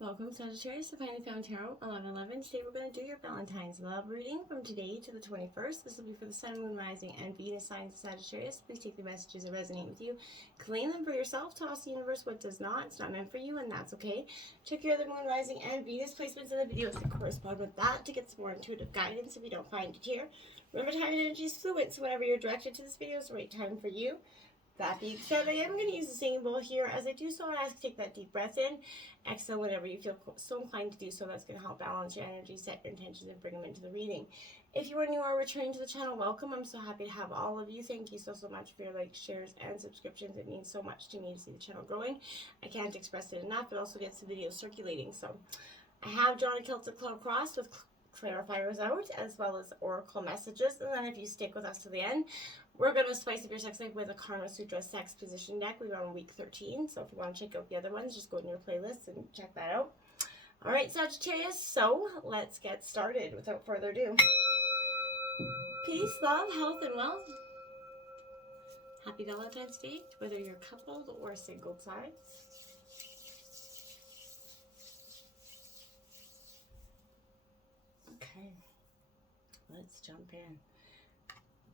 Welcome, Sagittarius, to Finally Found Tarot 1111. Today we're going to do your Valentine's love reading from today to the 21st. This will be for the Sun, Moon, Rising, and Venus signs of Sagittarius. Please take the messages that resonate with you. Claim them for yourself. Toss the universe what does not. It's not meant for you, and that's okay. Check your other Moon, Rising, and Venus placements in the videos that correspond with that to get some more intuitive guidance if you don't find it here. Remember, time and energy is fluid, so whenever you're directed to this video is the right time for you. That being said, I am going to use the singing bowl here. As I do so, I ask you to take that deep breath in. Exhale whenever you feel so inclined to do so. That's going to help balance your energy, set your intentions, and bring them into the reading. If you are new or returning to the channel, welcome. I'm so happy to have all of you. Thank you so much for your likes, shares, and subscriptions. It means so much to me to see the channel growing. I can't express it enough. It also gets the videos circulating. So I have drawn a Celtic Cloud Cross with clarifiers out, as well as oracle messages. And then if you stick with us to the end, we're going to spice up your sex life with a Karma Sutra sex position deck. We're on week 13, so if you want to check out the other ones, just go in your playlist and check that out. All right, Sagittarius, so let's get started without further ado. Peace, love, health, and wealth. Happy Valentine's Day, whether you're coupled or single side. Okay, let's jump in.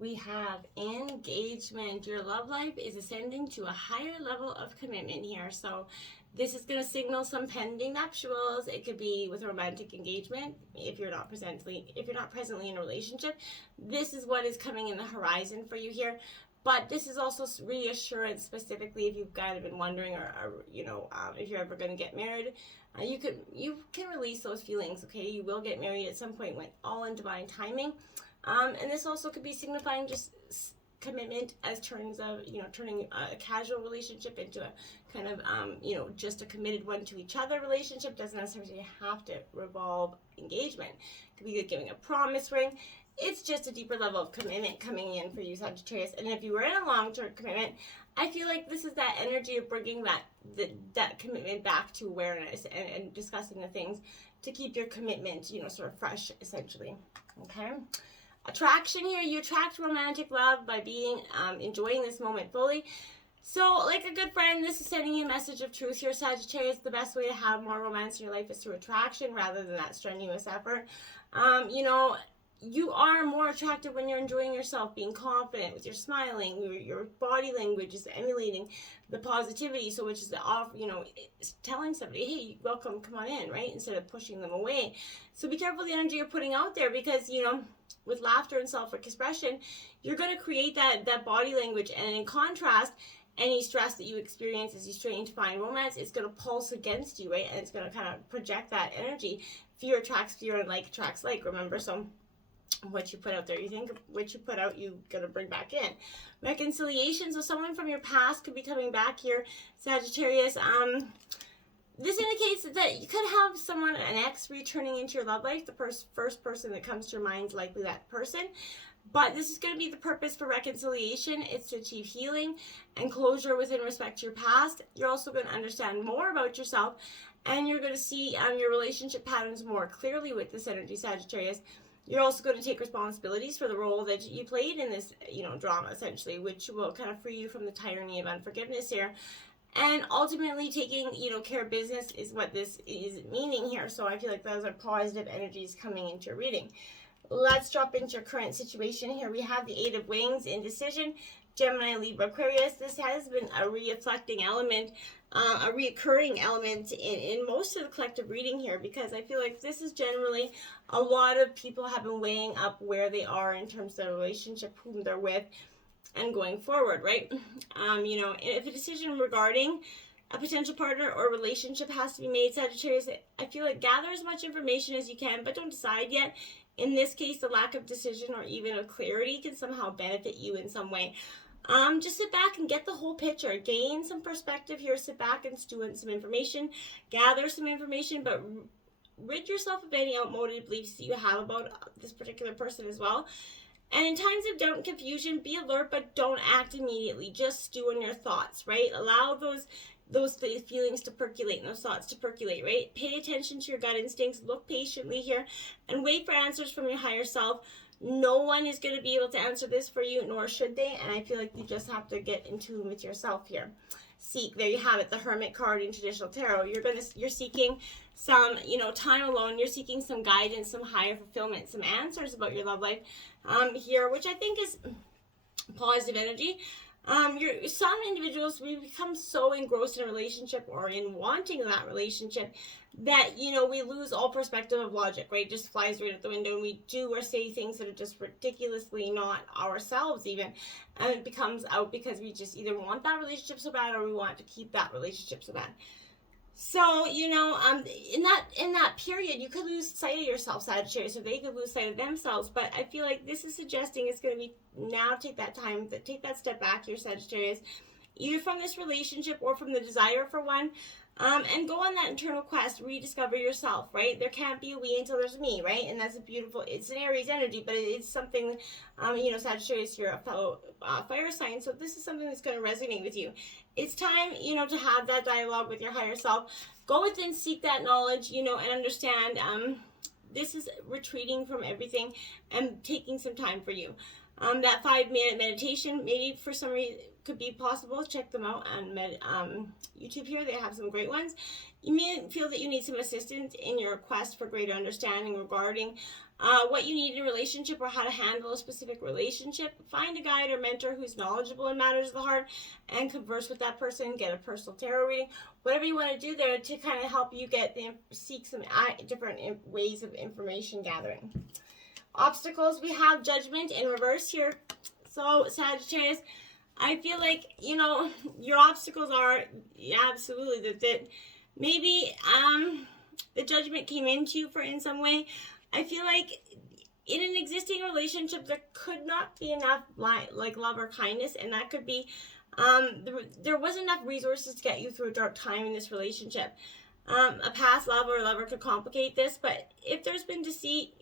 We have engagement. Your love life is ascending to a higher level of commitment here. So this is going to signal some pending nuptials. It could be with a romantic engagement if you're not presently in a relationship. This is what is coming in the horizon for you here. But this is also reassurance, specifically if you've kind of been wondering, or if you're ever going to get married. You can release those feelings. Okay, you will get married at some point, when all in divine timing. And this also could be signifying just commitment as terms of, turning a casual relationship into a kind of, just a committed one to each other relationship. Doesn't necessarily have to revolve engagement. It could be like giving a promise ring. It's just a deeper level of commitment coming in for you, Sagittarius. And if you were in a long-term commitment, I feel like this is that energy of bringing that commitment back to awareness and discussing the things to keep your commitment, sort of fresh, essentially. Okay? Attraction here, you attract romantic love by being enjoying this moment fully. So like a good friend, this is sending you a message of truth here, Sagittarius. The best way to have more romance in your life is through attraction rather than that strenuous effort. You are more attractive when you're enjoying yourself, being confident with your smiling, your body language is emulating the positivity. So which is telling somebody, hey, welcome, come on in, right? Instead of pushing them away. So be careful the energy you're putting out there, because, with laughter and self-expression, you're going to create that body language. And in contrast, any stress that you experience as you strain to find romance, it's going to pulse against you, right? And it's going to kind of project that energy. Fear attracts fear, and like attracts like, remember? So what you put out there, you think what you put out, you're going to bring back in. Reconciliation, so someone from your past could be coming back here, Sagittarius. This indicates that you could have someone, an ex, returning into your love life. The first person that comes to your mind is likely that person. But this is going to be the purpose for reconciliation. It's to achieve healing and closure within respect to your past. You're also going to understand more about yourself, and you're going to see your relationship patterns more clearly with this energy, Sagittarius. You're also going to take responsibilities for the role that you played in this, drama, essentially, which will kind of free you from the tyranny of unforgiveness here. And ultimately taking, care of business is what this is meaning here. So I feel like those are positive energies coming into your reading. Let's drop into your current situation here. We have the Eight of Wings, indecision, Gemini, Libra, Aquarius. This has been a reflecting element, a reoccurring element in most of the collective reading here, because I feel like this is generally a lot of people have been weighing up where they are in terms of their relationship, whom they're with, and going forward, right? If a decision regarding a potential partner or relationship has to be made, Sagittarius, I feel like gather as much information as you can, but don't decide yet. In this case, the lack of decision or even of clarity can somehow benefit you in some way. Just sit back and get the whole picture. Gain some perspective here. Sit back and stew in some information. Gather some information, but rid yourself of any outmoded beliefs that you have about this particular person as well. And in times of doubt and confusion, be alert, but don't act immediately. Just stew in your thoughts, right? Allow those feelings to percolate and those thoughts to percolate, right? Pay attention to your gut instincts. Look patiently here and wait for answers from your higher self. No one is going to be able to answer this for you, nor should they. And I feel like you just have to get in tune with yourself here. seek. There you have it, the Hermit card in traditional tarot. You're seeking some, time alone. You're seeking some guidance, some higher fulfillment, some answers about your love life here, which I think is positive energy. Some individuals, we become so engrossed in a relationship or in wanting that relationship that, we lose all perspective of logic, right? It just flies right out the window, and we do or say things that are just ridiculously not ourselves even. And it becomes out because we just either want that relationship so bad or we want to keep that relationship so bad. So, in that period, you could lose sight of yourself, Sagittarius, or they could lose sight of themselves. But I feel like this is suggesting it's going to be now take that time, take that step back here, Sagittarius, either from this relationship or from the desire for one, and go on that internal quest, rediscover yourself, right? There can't be a we until there's a me, right? And that's it's an Aries energy, but it's something, Sagittarius, you're a fellow fire sign, so this is something that's going to resonate with you. It's time, to have that dialogue with your higher self. Go within, seek that knowledge, and understand this is retreating from everything and taking some time for you. That 5-minute meditation, maybe for some reason, could be possible. Check them out on YouTube here. They have some great ones. You may feel that you need some assistance in your quest for greater understanding regarding what you need in a relationship or how to handle a specific relationship. Find a guide or mentor who's knowledgeable in matters of the heart and converse with that person. Get a personal tarot reading. Whatever you want to do there to kind of help you seek some different ways of information gathering. Obstacles, we have Judgment in reverse here. So, Sagittarius, I feel like, your obstacles are absolutely that maybe the Judgment came into you in some way. I feel like in an existing relationship, there could not be enough like love or kindness, and that could be there wasn't enough resources to get you through a dark time in this relationship. A past love or lover could complicate this, but if there's been deceit,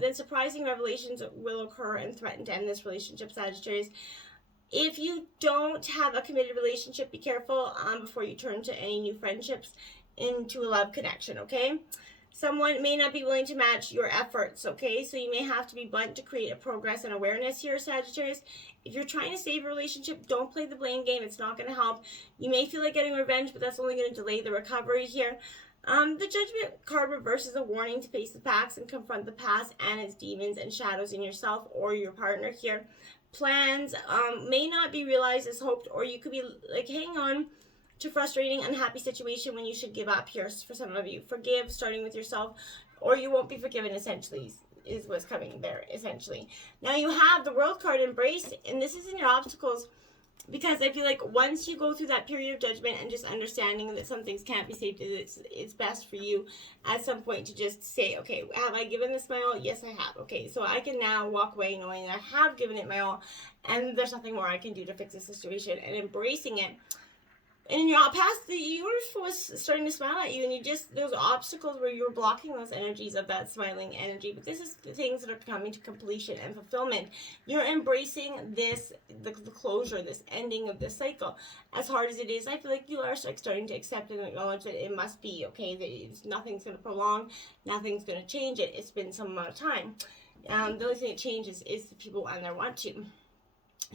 then surprising revelations will occur and threaten to end this relationship, Sagittarius. If you don't have a committed relationship, be careful before you turn to any new friendships into a love connection, okay? Someone may not be willing to match your efforts, okay? So you may have to be blunt to create a progress and awareness here, Sagittarius. If you're trying to save a relationship, don't play the blame game. It's not going to help. You may feel like getting revenge, but that's only going to delay the recovery here. The Judgment card reverse is a warning to face the facts and confront the past and its demons and shadows in yourself or your partner here. Plans may not be realized as hoped, or you could be like hanging on to frustrating, unhappy situation when you should give up here. For some of you, forgive, starting with yourself, or you won't be forgiven, essentially, is what's coming there, essentially. Now you have the World card, Embrace, and this is in your obstacles, because I feel like once you go through that period of judgment and just understanding that some things can't be saved, it's best for you at some point to just say, okay, have I given this my all? Yes, I have. Okay, so I can now walk away knowing that I have given it my all, and there's nothing more I can do to fix the situation, and embracing it. And in your past, the universe was starting to smile at you, and those obstacles where you were blocking those energies of that smiling energy. But this is the things that are coming to completion and fulfillment. You're embracing this, the closure, this ending of this cycle. As hard as it is, I feel like you are starting to accept and acknowledge that it must be, okay, that nothing's going to prolong, nothing's going to change it. It's been some amount of time. The only thing that changes is the people and their want to.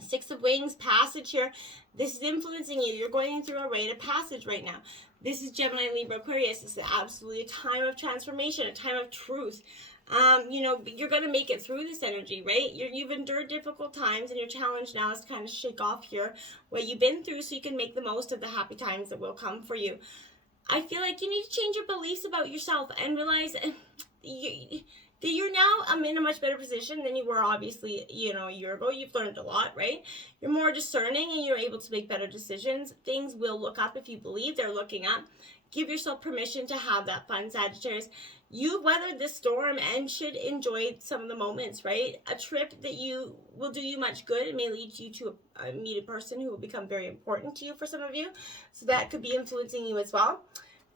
Six of Wings, passage here. This is influencing you. You're going through a rite of passage right now. This is Gemini, Libra, Aquarius. This is absolutely a time of transformation, a time of truth. You're going to make it through this energy, right? You've endured difficult times, and your challenge now is to kind of shake off here what you've been through so you can make the most of the happy times that will come for you. I feel like you need to change your beliefs about yourself and realize that you're now in a much better position than you were, obviously, a year ago. You've learned a lot, right? You're more discerning and you're able to make better decisions. Things will look up if you believe they're looking up. Give yourself permission to have that fun, Sagittarius. You've weathered this storm and should enjoy some of the moments, right? A trip that you will do you much good. It may lead you to meet a person who will become very important to you for some of you. So that could be influencing you as well.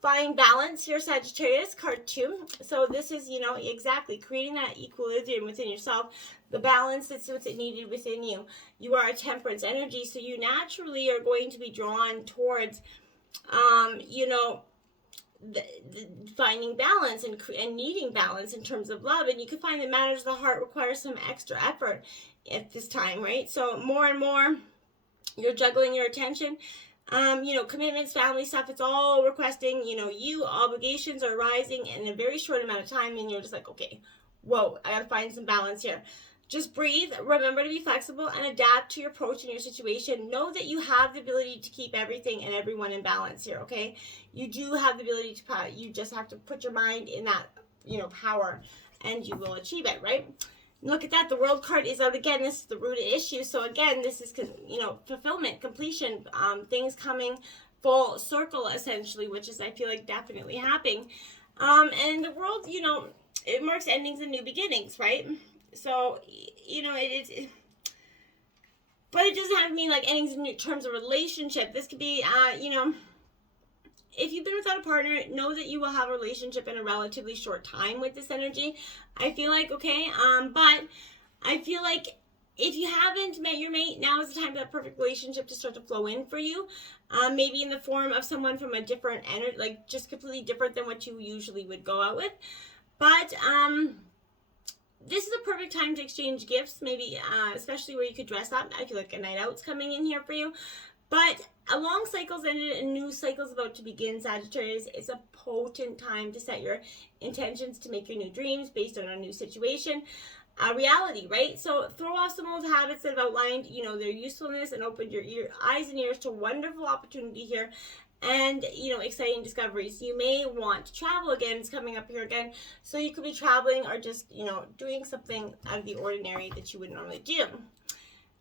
Find balance here, Sagittarius, card 2. So this is, exactly creating that equilibrium within yourself, the balance that's what's needed within you. You are a Temperance energy, so you naturally are going to be drawn towards, finding balance and needing balance in terms of love. And you can find that matters of the heart require some extra effort at this time, right? So more and more, you're juggling your attention. Commitments, family stuff, it's all requesting, you, obligations are rising in a very short amount of time, and you're just like, okay, whoa, I gotta find some balance here. Just breathe, remember to be flexible, and adapt to your approach and your situation. Know that you have the ability to keep everything and everyone in balance here, okay? You do have the ability to, you just have to put your mind in that, power, and you will achieve it, right? Look at that, the World card is out again. This is the root issue. So again, this is, fulfillment, completion, things coming full circle, essentially, which is, I feel like, definitely happening. And the World, it marks endings and new beginnings, right? So, but it doesn't have to mean like endings in terms of relationship. This could be, if you've been without a partner, know that you will have a relationship in a relatively short time with this energy. I feel like, okay, but I feel like if you haven't met your mate, now is the time for that perfect relationship to start to flow in for you. Maybe in the form of someone from a different energy, like just completely different than what you usually would go out with. But this is a perfect time to exchange gifts, maybe especially where you could dress up. I feel like a night out's coming in here for you. But a long cycle's ended, a new cycle's about to begin, Sagittarius. It's a potent time to set your intentions to make your new dreams based on a new situation reality, right? So throw off some old habits that have outlined, their usefulness, and open your eyes and ears to wonderful opportunity here. And, exciting discoveries. You may want to travel again. It's coming up here again. So you could be traveling or just, doing something out of the ordinary that you would normally do.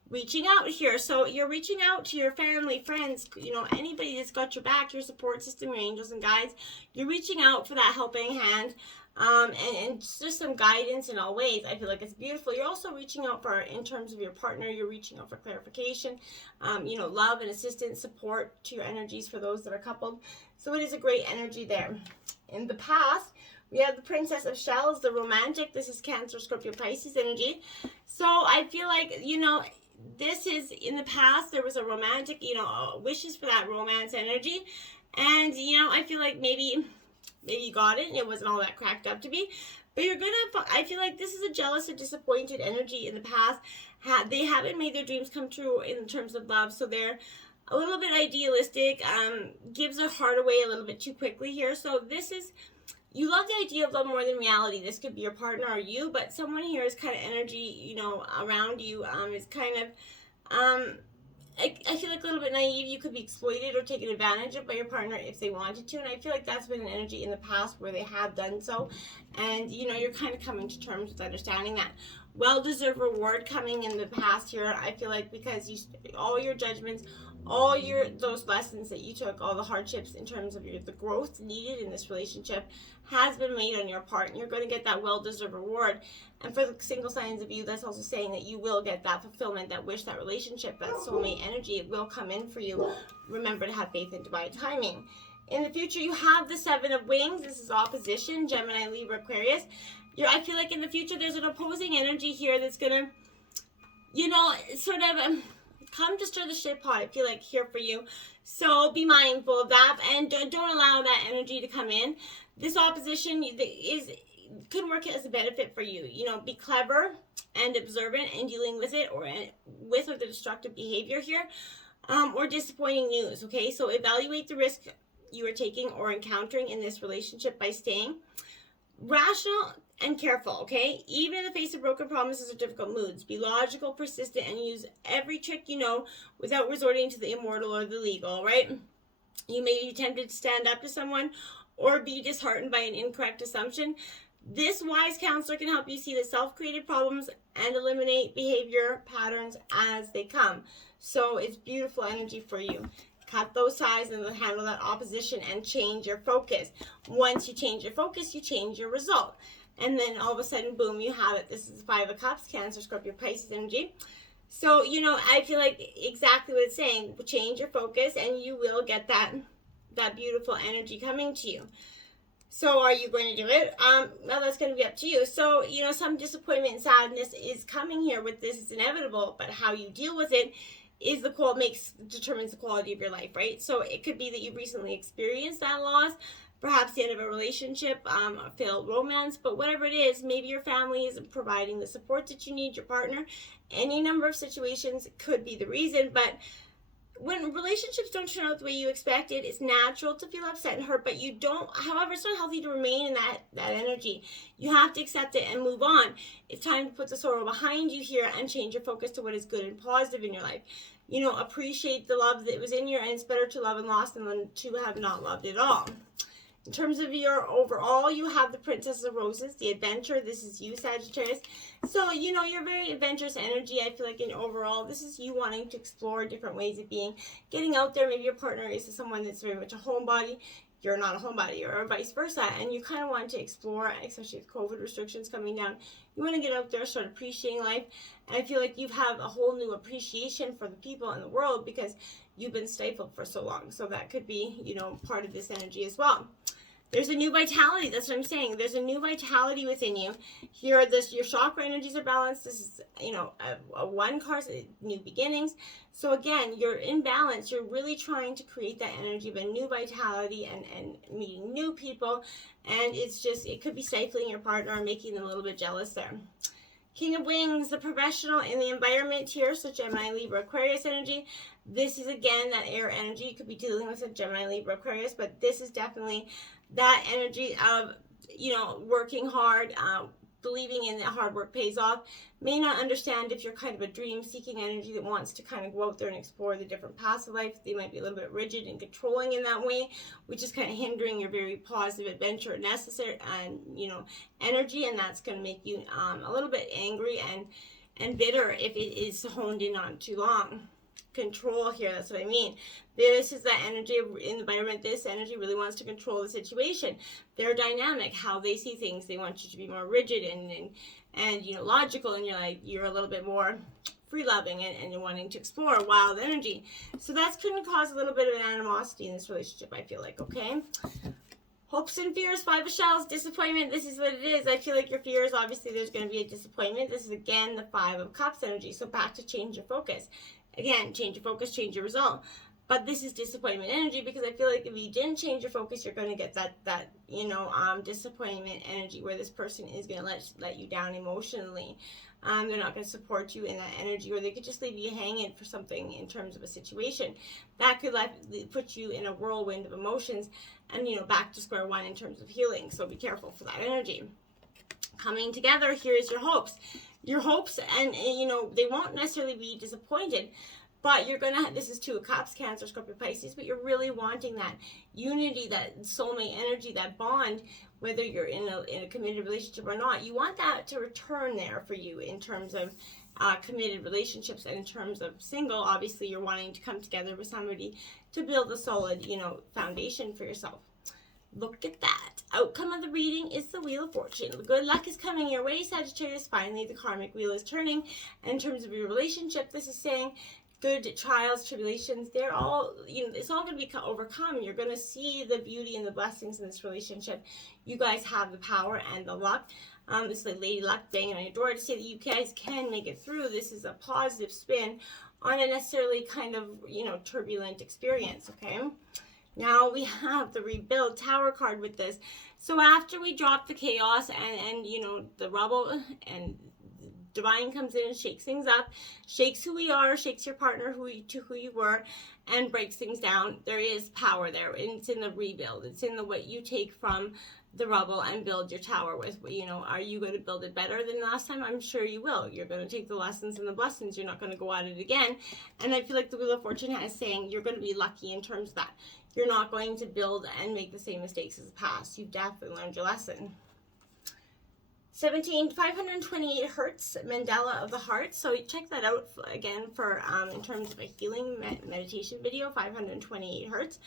Reaching out here. So you're reaching out to your family, friends, anybody that's got your back, your support system, your angels and guides. You're reaching out for that helping hand. And just some guidance in all ways. I feel like it's beautiful. You're also reaching out for, in terms of your partner, you're reaching out for clarification, love and assistance, support to your energies for those that are coupled. So it is a great energy there. In the past, we have the Princess of Shells, the romantic. This is Cancer, Scorpio, Pisces energy. So I feel like, this is, in the past, there was a romantic, wishes for that romance energy. And, I feel like maybe you got it and it wasn't all that cracked up to be, but I feel like this is a jealous or disappointed energy in the past. They haven't made their dreams come true in terms of love, so they're a little bit idealistic, gives their heart away a little bit too quickly here. So this is, you love the idea of love more than reality. This could be your partner or you, but someone here is kind of energy, around you, is kind of, I feel like a little bit naive. You could be exploited or taken advantage of by your partner if they wanted to. And I feel like that's been an energy in the past where they have done so. And, you're kind of coming to terms with understanding that. Well-deserved reward coming in the past here. I feel like because all your judgments, those lessons that you took, all the hardships in terms of the growth needed in this relationship has been made on your part, and you're going to get that well-deserved reward. And for the single signs of you, that's also saying that you will get that fulfillment, that wish, that relationship, that soulmate energy. It will come in for you. Remember to have faith in divine timing. In the future, you have the Seven of Wings. This is opposition, Gemini, Libra, Aquarius. I feel like in the future, there's an opposing energy here that's going to, sort of come to stir the shit pot, I feel like, here for you. So be mindful of that, and don't allow that energy to come in. This opposition could work as a benefit for you. Be clever and observant in dealing with it, or the destructive behavior here, or disappointing news, okay? So evaluate the risk you are taking or encountering in this relationship by staying rational and careful, okay? Even in the face of broken promises or difficult moods, be logical, persistent, and use every trick without resorting to the immortal or the legal, right? You may be tempted to stand up to someone or be disheartened by an incorrect assumption. This wise counselor can help you see the self-created problems and eliminate behavior patterns as they come. So it's beautiful energy for you. Cut those ties and handle that opposition and change your focus. Once you change your focus, you change your result. And then all of a sudden, boom, you have it. This is the Five of Cups, Cancer, Scorpio, Pisces energy. So, I feel like exactly what it's saying. Change your focus and you will get that beautiful energy coming to you. So are you going to do it? Well, that's going to be up to you. So, some disappointment and sadness is coming here with this. It's inevitable, but how you deal with it is determines the quality of your life, right? So it could be that you've recently experienced that loss, perhaps the end of a relationship, a failed romance, but whatever it is, maybe your family isn't providing the support that you need, your partner. Any number of situations could be the reason, but when relationships don't turn out the way you expected, it's natural to feel upset and hurt, but you don't, however, it's not healthy to remain in that energy. You have to accept it and move on. It's time to put the sorrow behind you here and change your focus to what is good and positive in your life. You know, appreciate the love that was in you, and it's better to love and lost than to have not loved at all. In terms of your overall, you have the Princess of Roses, the adventure. This is you, Sagittarius. So, you know, you're very adventurous energy. I feel like in overall, this is you wanting to explore different ways of being, getting out there. Maybe your partner is someone that's very much a homebody. You're not a homebody, or vice versa. And you kind of want to explore, especially with COVID restrictions coming down. You want to get out there, start appreciating life. And I feel like you have a whole new appreciation for the people in the world because you've been stifled for so long. So that could be, you know, part of this energy as well. There's a new vitality. That's what I'm saying. There's a new vitality within you. Here, your chakra energies are balanced. This is, you know, a one card, new beginnings. So again, you're in balance. You're really trying to create that energy of a new vitality and meeting new people. And it's just, it could be stifling your partner or making them a little bit jealous there. King of Wings, the professional in the environment here, so Gemini, Libra, Aquarius energy. This is, again, that air energy. You could be dealing with a Gemini, Libra, Aquarius, but this is definitely that energy of, you know, working hard, believing in that hard work pays off. May not understand if you're kind of a dream-seeking energy that wants to kind of go out there and explore the different paths of life. They might be a little bit rigid and controlling in that way, which is kind of hindering your very positive adventure necessary and, you know, energy, and that's going to make you a little bit angry and bitter if it is honed in on too long. Control here, that's what I mean. This is that energy in the environment. This energy really wants to control the situation. They're dynamic, how they see things. They want you to be more rigid and you know, logical, and you're a little bit more free-loving and you're wanting to explore wild energy. So that's going to cause a little bit of an animosity in this relationship, I feel like, okay? Hopes and fears, Five of Shells, disappointment. This is what it is. I feel like your fears, obviously there's going to be a disappointment. This is, again, the Five of Cups energy. So back to change your focus. Again, change your focus, change your result. But this is disappointment energy, because I feel like if you didn't change your focus, you're going to get that you know, disappointment energy where this person is going to let you down emotionally. They're not going to support you in that energy, or they could just leave you hanging for something in terms of a situation. That could put you in a whirlwind of emotions and, you know, back to square one in terms of healing. So be careful for that energy. Coming together, here is your hopes. Your hopes, and you know, they won't necessarily be disappointed, but you're going to, this is Two of Cups, Cancer, Scorpio, Pisces, but you're really wanting that unity, that soulmate energy, that bond, whether you're in a committed relationship or not. You want that to return there for you in terms of committed relationships, and in terms of single, obviously you're wanting to come together with somebody to build a solid, you know, foundation for yourself. Look at that. Outcome of the reading is the Wheel of Fortune. Good luck is coming your way, Sagittarius. Finally, the karmic wheel is turning. And in terms of your relationship, this is saying good trials, tribulations, they're all, you know, it's all going to be overcome. You're going to see the beauty and the blessings in this relationship. You guys have the power and the luck. This is like Lady Luck banging on your door to say that you guys can make it through. This is a positive spin on a necessarily kind of, you know, turbulent experience, okay? Now we have the Rebuild Tower card with this. So after we drop the chaos and you know, the rubble, and Divine comes in and shakes things up, shakes who we are, shakes your partner to who you were, and breaks things down. There is power there, and it's in the rebuild. It's in the what you take from the rubble and build your tower with. You know, are you going to build it better than last time? I'm sure you will. You're going to take the lessons and the blessings. You're not going to go at it again. And I feel like the Wheel of Fortune is saying you're going to be lucky in terms of that. You're not going to build and make the same mistakes as the past. You've definitely learned your lesson. 528 Hertz, Mandala of the Heart. So check that out again for in terms of a healing meditation video, 528 Hertz.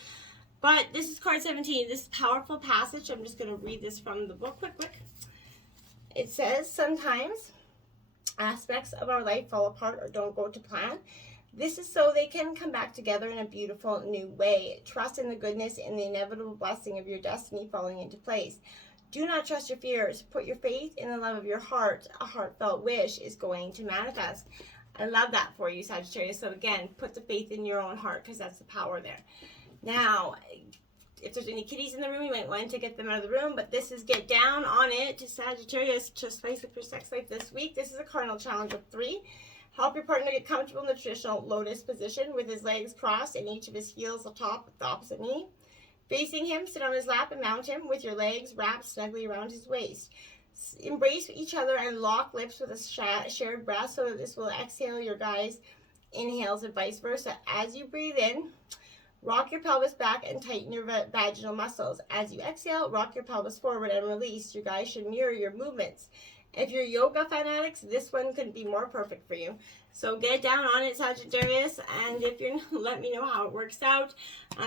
But this is card 17. This powerful passage. I'm just going to read this from the book quick. It says, sometimes aspects of our life fall apart or don't go to plan. This is so they can come back together in a beautiful new way. Trust in the goodness and the inevitable blessing of your destiny falling into place. Do not trust your fears. Put your faith in the love of your heart. A heartfelt wish is going to manifest. I love that for you, Sagittarius. So again, put the faith in your own heart, because that's the power there. Now, if there's any kitties in the room, you might want to get them out of the room. But this is Get Down on It to Sagittarius to spice up your sex life this week. This is a cardinal challenge of 3. Help your partner get comfortable in the traditional lotus position with his legs crossed and each of his heels atop the opposite knee. Facing him, sit on his lap and mount him with your legs wrapped snugly around his waist. Embrace each other and lock lips with a shared breath, so that this will exhale your guys' inhales and vice versa. As you breathe in, rock your pelvis back and tighten your vaginal muscles. As you exhale, rock your pelvis forward and release. Your guys should mirror your movements. If you're yoga fanatics, this one couldn't be more perfect for you. So get down on it, Sagittarius, and if you're, let me know how it works out.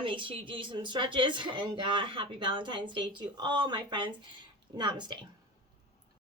Make sure you do some stretches, and happy Valentine's Day to all my friends. Namaste.